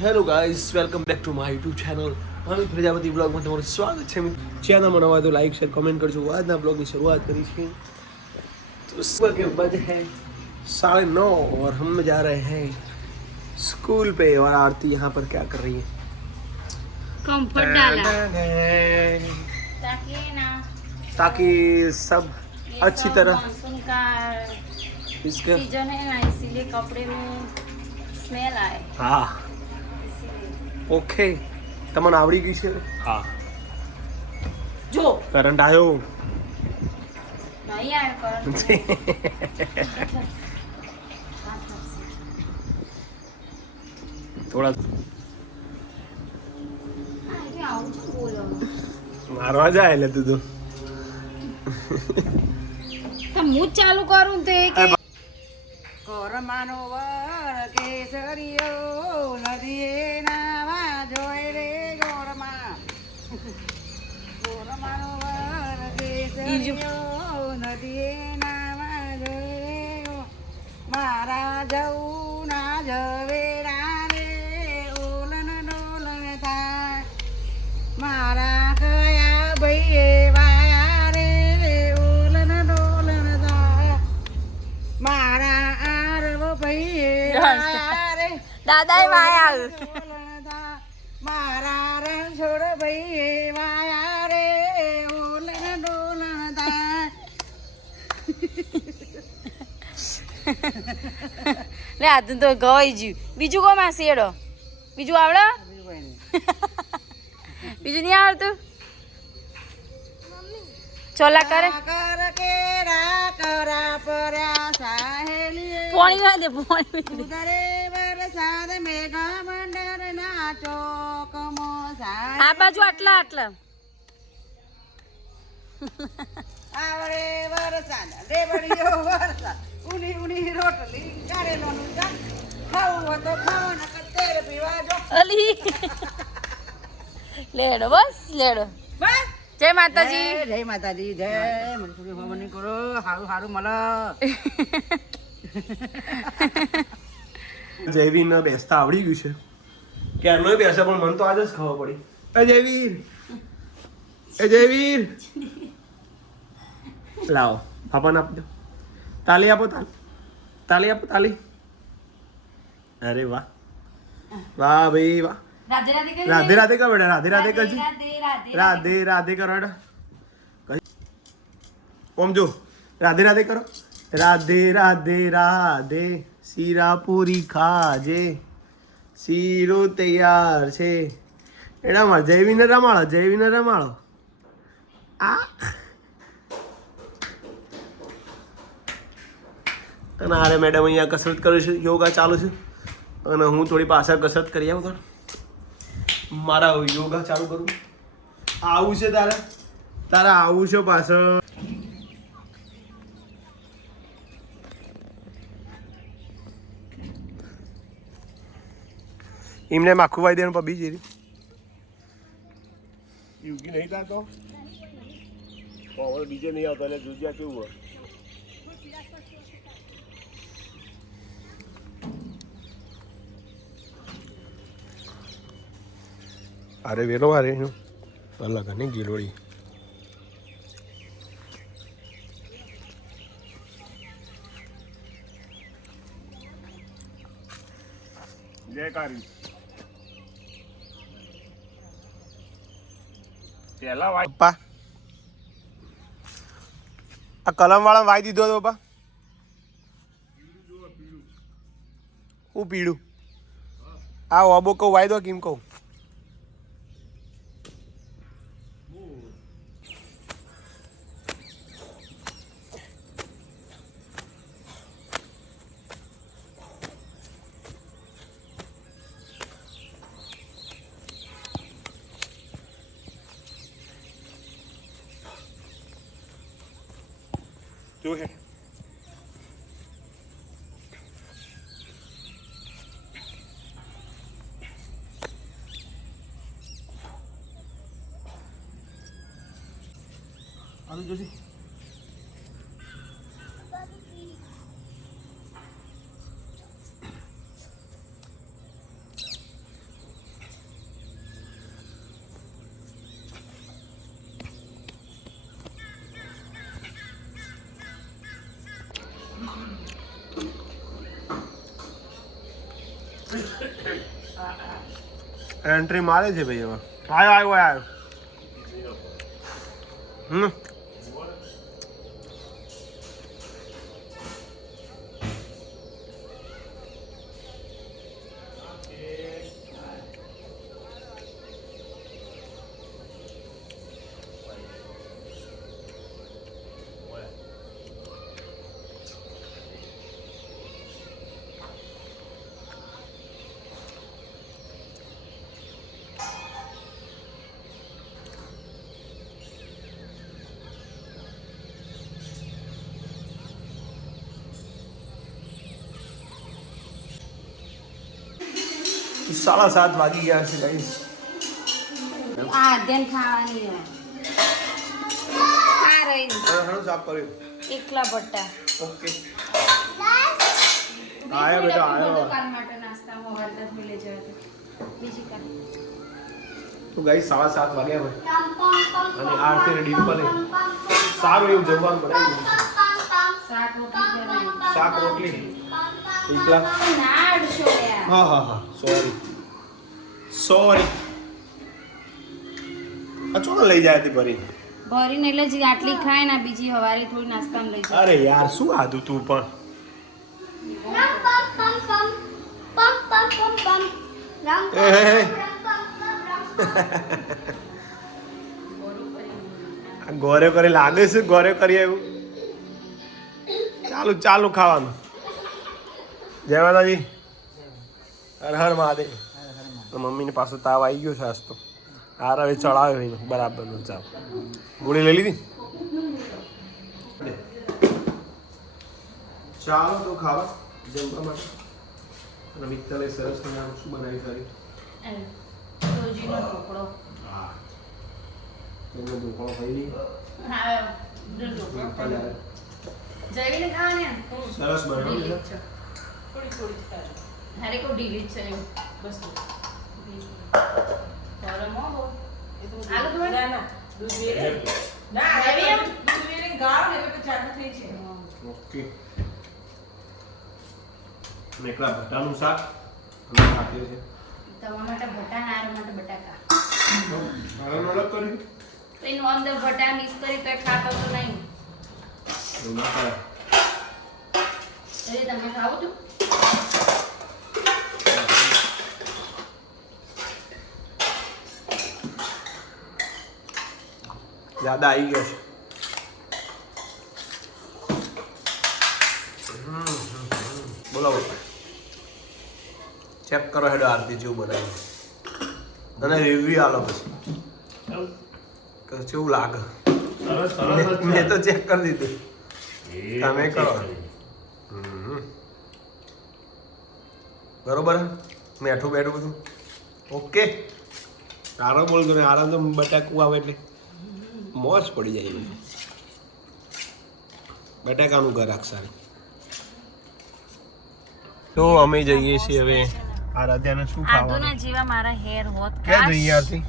Hello guys, welcome back to my YouTube channel Amit Prajapati બ્લોગમાં તમારું સ્વાગત છે. ચેનલમાં નવા તો લાઈક શેર કમેન્ટ કરજો. આજના બ્લોગની શરૂઆત કરી છે. तो सुबह के बजे हैं 9:30 और हम जा रहे हैं स्कूल पे और आरती यहाँ पर क्या कर रही है? कंफर्ट डाला ताकि सब अच्छी तरह मानसून का इसके सीजन है ना, इसीलिए कपड़े में स्मेल आए हाँ इसीलिए। ओके તમને આવડી ગઈ છે? હા. जो કરંટ આવ્યો नहीं आया करंट થોડા बोलो મારવા જાય એટલે તું તો હું ચાલુ કરું તો એ કે કોરમાનો વર કેસરીયો નદીએ નાવા જોય રે ગોરમા કોરમાનો વર કેસરીયો નદીએ નાવા જોય રે મારા જવું ના જવે રે ઓલન ડોલન થાય મારા કયા ભાઈએ વાયા રે ઓલન ડોલન થાય મારા આરવ ભાઈએ વાયા રે દાદાએ વાયા ડોલન થાય મારા રણછોડ ભાઈએ વાયા રે ઓલન ડોલન થાય લે આજુ તો ગઈ જ્યું. બીજું કો માં શેડો બીજું આવડે? બીજું નહીં આવડતું? ચોલા કરે કર કેરા કરા પર્યા સાહેલીએ પોણી વાળે પોણી ઉદરે વરસાદ મેઘા મંડળ ના ચોકમો સાહેલી આ બાજુ આટલા આટલા આવરે વરસાદ રેવડિયો વરસાદ ઉની ઉની રોટલી કારેલોનું શાક ખાવું હોય તો ખાવો નકર તેલ પીવા જો અલી લેડો બસ લેડો. બસ જય માતાજી. જય માતાજી જય મનસુરી ભવાની કરો હારું હારું મળે જયવીરને બેસતા આવડી ગયું છે. ક્યારનો બેસે પણ મને તો આજ જ ખબર પડી. એ જયવીર, એ જયવીર, લાવો પાપાને આપી દો. તાલી આપો, તાલી આપો, તાલી. અરે વાહ વાહ ભાઈ વાહ. રાધે રાધે કરી રાધે રાધે કરો બેટા, રાધે રાધે કરજી. રાધે રાધે રાધે રાધે કરો બેટા. ઓમ જો રાધે રાધે કરો. રાધે રાધે રાધે શીરા પૂરી ખાજે શીરો તૈયાર છે. એડા માર જયવીને રમાડો, જયવીને રમાડો. આ અને આરે મેડમ અહીંયા કસરત કરે છે, યોગા ચાલુ છે અને હું થોડી પાછળ કસરત કરી આવું તો મારા યોગા ચાલુ કરું. આવું છે તારે, તારે આવું છે પાછળ. એમને માખું વાઈ દેવાનું પબી જેરી યુગી નહીં થતો બીજો નહીં આવતો એટલે જુજિયા કેવું હોય. અરે વેલો અરે અલગ નહીં ગીલોડી. જયકારી પેલા વાય પપ્પા આ કલમ વાળા વાઈ દીધો તો પપ્પા. હું પીળું આ ઓબો કહું વાઈ દો કેમ કહું. જો હે આનું જોશી એન્ટ્રી મારે છે ભાઈ હવે આવ્યો સાડા 7 વાગી ગયા છે ગાઈસ. આ ધ્યાન ખાવાની આ રહી ઘણું સાફ કર્યું. એકલા બટ્ટા ઓકે આયા બેટા આયા. દુકાન માટે નાસ્તામાં હળદર મિલે જાય તો બીજી કામ તો ગાઈસ 7:30 વાગ્યા હોય અને આરતી ને ડિમ્પલે સારું એવું જમવાનું બનાવ્યું છે. શાક રોટલી એકલા. હા સોરી અચોનો લઈ જાય હતી ભરી ભરીને એટલે જ આટલી ખાય ને બીજી હવારે થોડી નાસ્તામાં લઈ જાય. અરે યાર શું આદું તું પણ ગોરે કરી લાગે છે ગોરે કરી એવું. ચાલુ ખાવાનું. જય માતાજી. હર હર મહાદેવ. મમ્મીને પાછો તાવ આવી ગયો છે આજ તો. હાર હવે ચડાવ્યો એનો બરાબર નો ચાવ. ગોળી લઈ લીધી. ચાલો તો ખાવા જમવા માટે. અને મિત્તલે સરસ મજાનું શું બનાવી સારી રોજીનો ઢોકળો. હા એનો ઢોકળો ખાઈ લઈએ. હા ઢોકળો જઈને ખાવાને સરસ બનાવ્યું છે. થોડી હારે કો ઢીલી છે એમ બસ ગરમ હો આલુ તો ના દૂધ વેરે ના દૂધ વેરે ગાવ ને એટલે ચાટ થઈ છે. ઓકે મેકલા બટાનું શાક અમે ખાધું છે. તમારા માટે બટા ના માટે બટાકા હવે નોડક કરી એનો અંદર બટા મિક્સ કરી તો ખાતો તો નહીં. એવું ના કરે. એટલે તમે ખાવ છો જ્યાદા આવી ગયો છે. બોલો ચેક કરો હેડો આરતી જેવું બનાવ્યું અને રિવ્યુ આલો પછી કેવું લાગે. મેં તો ચેક કરી દીધું તમે કરો. બરોબર મેઠું બેઠું બધું ઓકે. આરામ બોલતો ને આરામ તો બટાકું આવે એટલે મોજ પડી જાય. બટાકાનું ઘર સારું. તો અમે જઈએ છીએ હવે આરાધ્યાને શું ખાવાનું. આતુના જેવા મારા હેર હોત ક્યાં જઈએ યારથી?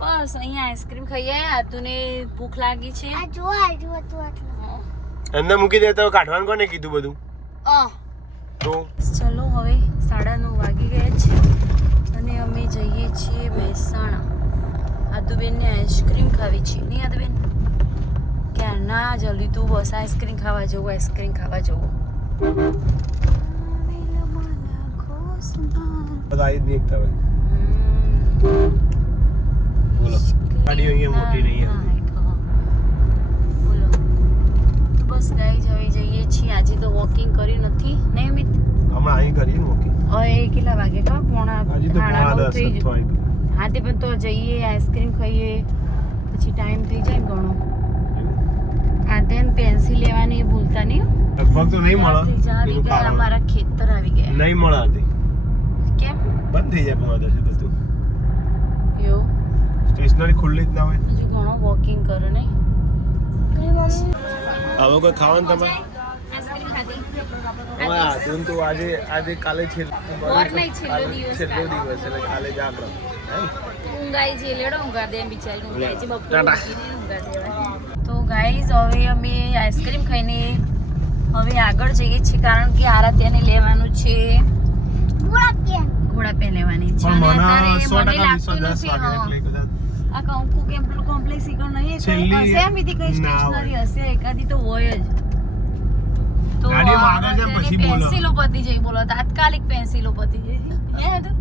બસ અહીંયા આઈસ્ક્રીમ ખાઈ આયા. આતુને ભૂખ લાગી છે. અંદર મૂકી દે તો કાઢવાનું કોને કીધું બધું? તો ચલો હવે 9:30 વાગી ગયા છે અને અમે જઈએ છીએ મહેસાણા. આદુબેનને આઈસ્ક્રીમ ખાવી છે નહીં આદુબેન? ક્યાં ના જલ્દી તું બસ આઈસ્ક્રીમ ખાવા જવું બધા આવી જ નહીં એકતા હોય. બોલો ગાડીઓ અહીંયા મોટી નહીં. બોલો તો બસ ગાઈઝ હવે જઈએ છીએ. આજે તો વોકિંગ કર્યું નથી ને મિત? હમણાં અહીં કરીએ ને વોકિંગ. હવે કેટલા વાગે ખબર? પોણા હજી તો 9:30 થઈ થઈ ગયું. હા તે પણ તો જઈએ આઈસ્ક્રીમ ખાઈએ પછી ટાઈમ થઈ જાય ને ઘણો. આધ્યાન પેન્સિલ લેવાની ભૂલતા નહીં. લગભગ તો નહીં મળે. આવી ગયા અમારા ખેતર આવી ગયા. નહીં મળે હતી. કેમ બંધ થઈ જાય પણ બધું. એવું સ્ટેશનરી ખુલ્લી જ ના હોય. હજુ ઘણો વોકિંગ કરો નહીં. હવે કોઈ ખાવાનું તમારે? આઈસ્ક્રીમ ખાધી હા તું તો આજે કાલે છેલ્લો દિવસ એટલે કાલે જ આપણે ઊંઘાઈ છે લેડો ઊંઘા દે બિચારી ઊંઘાઈ છે બપોરે ઊંઘા દેવાય. તો ગાઈઝ હવે અમે આઈસ્ક્રીમ ખાઈને હવે આગળ જઈએ છીએ કારણ કે આરાધ્યાને લેવાનું છે કપડાં પહેરવાની છે પણ અને મને અત્યારે 100% મને વિશ્વાસ લાગતું 10 નથી વાગે એટલે કદાચ આ કંકુ કોમ્પ્લેક્સ ઈકર નહીં છેલ્લી હશે એમ બીજી કઈ ના સ્ટેશનરી હોય. હશે એકાદી તો હોય જ તો ગાડીમાં આગળ કેમ પછી બોલો? પેન્સિલો પતી જઈ બોલો તાત્કાલિક પેન્સિલો પતી જઈ હે હતું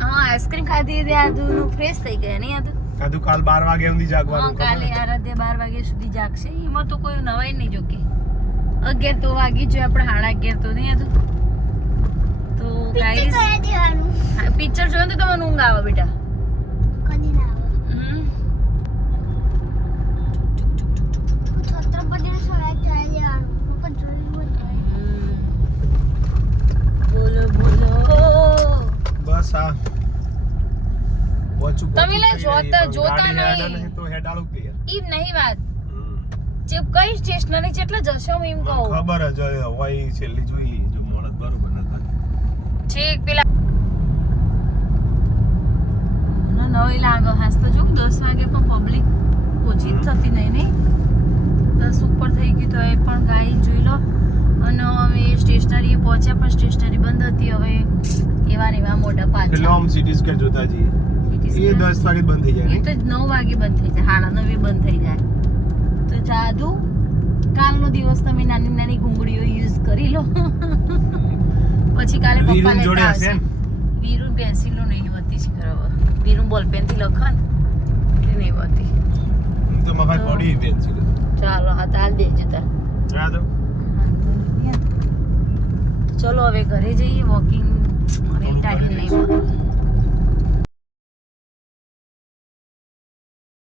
હા આઈસ્ક્રીમ ખાધી હતી આદુનું ફ્રેશ થઈ ગયા નહીં આદુ કાદુ કાલ 12 વાગે સુધી હા જાગવાનું કાલે આરાધ્ય 12 વાગ્યા સુધી જાગશે એમાં તો કોઈ નવાઈ નહીં જોકે 11 તો વાગી જોઈએ આપણે 11:30 તો નહીં હતું તો ગાઈસ પિક્ચર જોયું તો તમને ઊંઘ આવે બેટા હમ. બોલો બોલો બસ આ પહોંચું તમે લે પહોંચું થઈ જોતા રહી, પણ નહીં. ગાડી હેડા તો હેડાળું જ તૈયાર. ઈ નહીં વાત હમ. જે કઈ સ્ટેશનરી જેટલા જશો હું એમ મને કહું ખબર જ હોય છેલ્લી જોઈ લી જો મોણસ બરોબર નતા છેક પેલા નવી લાગે હાસ તો જો 10 વાગે પણ પબ્લિક ઓછી જ થતી નહીં 10 ઉપર થઈ ગઈ તો એ પણ ગાઈ જોઈ લો અને હવે સ્ટેશનરી પહોંચ્યા પણ સ્ટેશનરી બંધ હતી હવે એવા ને એવા મોટા એટલે પાછા આમ સિટી સ્કેર જોતા જઈએ એ 10 વાગે બંધ થઈ જાય એ તો 9 વાગે બંધ થઈ જાય 9:30 બંધ થઈ જાય તો જાદુ કાલનો દિવસ તમે નાની નાની ઘૂંઘળીઓ યુઝ કરી લો પછી કાલે પપ્પા વીરુન જોડે લેતા હશે આવશે ને? વીરુન પેન્સિલો નહીં હોતી છે બરાબર વીરુન બોલ પેન થી લખન એટલે નહીં હોતી હું તો મફત પડી પેન્સિલ ચાલો હા તાલ દેજો તાર જા તો ચલો હવે ઘરે જઈએ વોકિંગ ટાઈમ નહીં